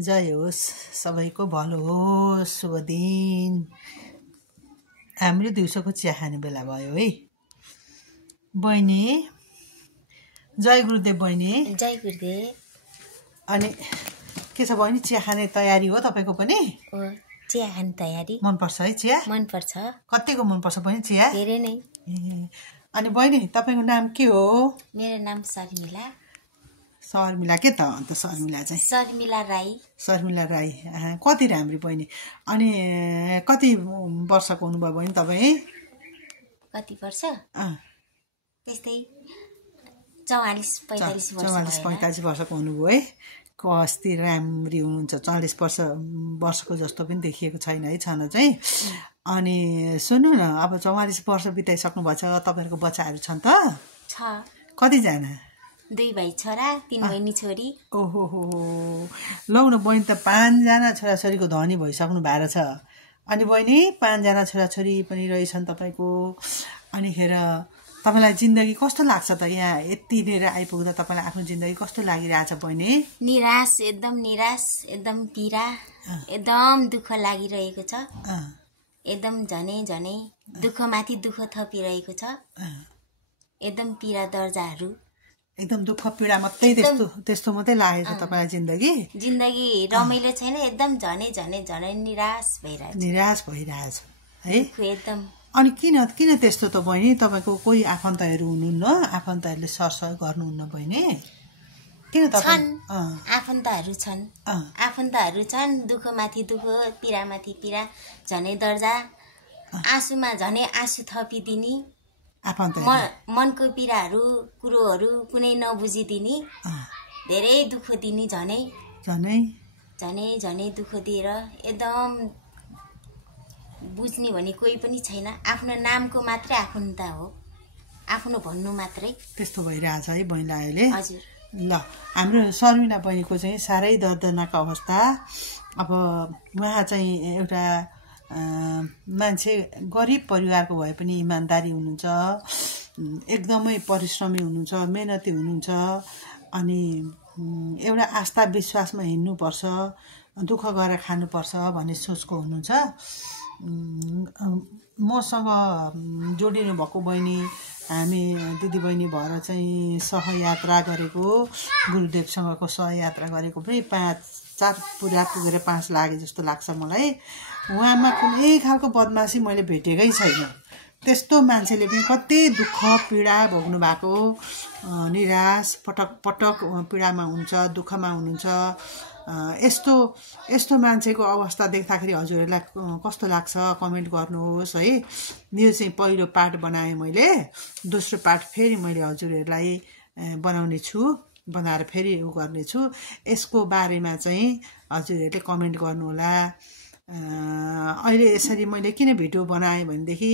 जय होस् सबैको भलो होस् शुभ दिन। हाम्रो दिउँसोको चिया खाने बेला भयो है बहिनी। जय गुरुदेव बहिनी। जय गुरुदेव। अनि के छ बहिनी, चिया खाने तयारी हो तपाईको पनि? चिया खाने तयारी। मन पर्छ है चिया? मन पर्छ। कतिको मन पर्छ बहिनी चिया? धेरै नै। अनि बहिनी तपाईको नाम के हो? मेरो नाम शर्मिला। शर्मिला के त अन्त शर्मिला चाहिँ? शर्मिला राई। शर्मिला राई। कति राम्री बहिनी। अनि कति वर्षको हुनुभयो बहिनी तपाईँ? कति वर्ष? त्यस्तै 44-45 वर्षको हुनुभयो है। कस्ति राम्री हुनुहुन्छ। 40 वर्षको जस्तो पनि देखिएको छैन है छन चाहिँ। अनि सुन्नु न, अब 44 वर्ष बिताइसक्नु भएको छ, तपाईहरुको बच्चाहरू छन् त? छ। कतिजना? 2 भाइ छोरा 3 बहिनी छोरी। ओहो हो, लौ न बहिनी त 5 जना छोराछोरीको धनी भइसक्नु भएको छ। अनि बहिनी 5 जना छोराछोरी पनि रहेछन् तपाईको। अनि खेर तपाईलाई जिन्दगी कस्तो लाग्छ त? यहाँ यति लिएर आइपुग्दा तपाईलाई आफ्नो जिन्दगी कस्तो लागिरहेछ बहिनी? निराश, एकदम पीडा, एकदम दुःख लागिरहेको छ। एकदम झनै दुःखमाथि दुःख थपिरहेको छ। एकदम पीडा दर्जाहरू, एकदम दुःख पीडा मात्रै त्यस्तो मात्रै लागेको छ तपाईलाई जिन्दगी? जिन्दगी रमाइलो छैन, एकदम झनै निराश भइरहेछ है एकदम। अनि किन त्यस्तो त बहिनी? तपाईको कोही आफन्तहरू हुनुहुन्न? आफन्तहरूले सरसह गर्नुहुन्न बहिनी? किन छन् आफन्तहरू छन्। दुःखमाथि दुःख, पीडामाथि पीडा, झनै दर्जा, आँसुमा झनै आँसु थपिदिने, मनको पीडाहरू कुरोहरू कुनै नबुझिदिने, धेरै दुःख दिने, झनै दुःख दिएर एकदम बुझ्ने भने कोही पनि छैन। आफ्नो नामको मात्रै आफन्ता हो, आफ्नो भन्नु मात्रै। त्यस्तो भइरहेछ है बहिनीलाई अहिले? हजुर। ल, हाम्रो शर्मिला बहिनीको चाहिँ साह्रै दर्दनाक अवस्था। अब उहाँ चाहिँ एउटा मान्छे गरिब परिवारको भए पनि इमानदारी हुनुहुन्छ, एकदमै परिश्रमी हुनुहुन्छ, मेहनती हुनुहुन्छ। अनि एउटा आस्था विश्वासमा हिँड्नुपर्छ, दुःख गरेर खानुपर्छ भन्ने सोचको हुनुहुन्छ। मसँग जोडिनु भएको बहिनी, हामी दिदीबहिनी भएर चाहिँ सहयात्रा गरेको, गुरुदेवसँगको सहयात्रा गरेको पनि 4 पुरा पुगेर 5 लागे जस्तो लाग्छ मलाई। उहाँमा कुनै खालको बदमासी मैले भेटेकै छैन। त्यस्तो मान्छेले पनि कति दुःख पीडा भोग्नु भएको, निराश, पटक पीडामा हुन्छ, दुःखमा हुनुहुन्छ। यस्तो मान्छेको अवस्था देख्दाखेरि हजुरहरूलाई कस्तो लाग्छ कमेन्ट गर्नुहोस् है। यो चाहिँ पहिलो पार्ट बनाएँ मैले। दोस्रो पार्ट फेरि मैले हजुरहरूलाई बनाउने छु, बनाएर फेरि गर्नेछु। यसको बारेमा चाहिँ हजुरहरूले कमेन्ट गर्नुहोला। अहिले यसरी मैले किन भिडियो बनाएँ भनेदेखि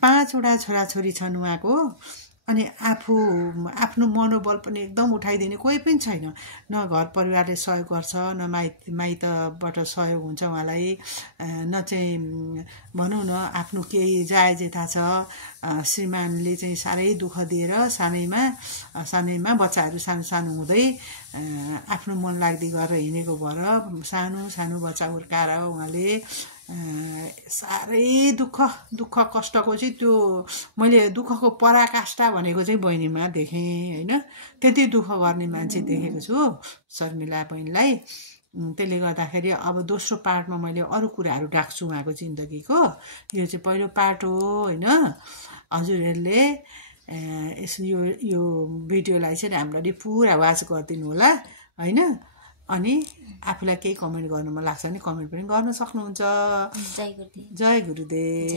5 वटा छोराछोरी छन् उहाँको। अनि आफ्नो मनोबल पनि एकदम उठाइदिने कोही पनि छैन। न घर परिवारले सहयोग गर्छ, न माइतबाट सहयोग हुन्छ उहाँलाई, न चाहिँ भनौँ न आफ्नो केही जायजेथा छ। श्रीमानले चाहिँ साह्रै दुःख दिएर सानैमा बच्चाहरू सानो हुँदै आफ्नो मन लाग्दै गरेर हिँडेको भएर सानो बच्चा हुर्काएर उहाँले साह्रै दुःख कष्टको चाहिँ त्यो मैले दुःखको पराकाष्ठा भनेको चाहिँ बहिनीमा देखेँ होइन। त्यति दुःख गर्ने मान्छे देखेको छु शर्मिला बहिनीलाई। त्यसले गर्दाखेरि अब दोस्रो पार्टमा मैले अरू कुराहरू राख्छु उहाँको जिन्दगीको। यो चाहिँ पहिलो पार्ट हो होइन। हजुरहरूले यो भिडियोलाई चाहिँ राम्ररी पुरा वाच गरिदिनु होला होइन। अनि आफूलाई केही कमेन्ट गर्नु मन लाग्छ भने कमेन्ट पनि गर्न सक्नुहुन्छ। जय गुरुदेव। जय गुरुदेव।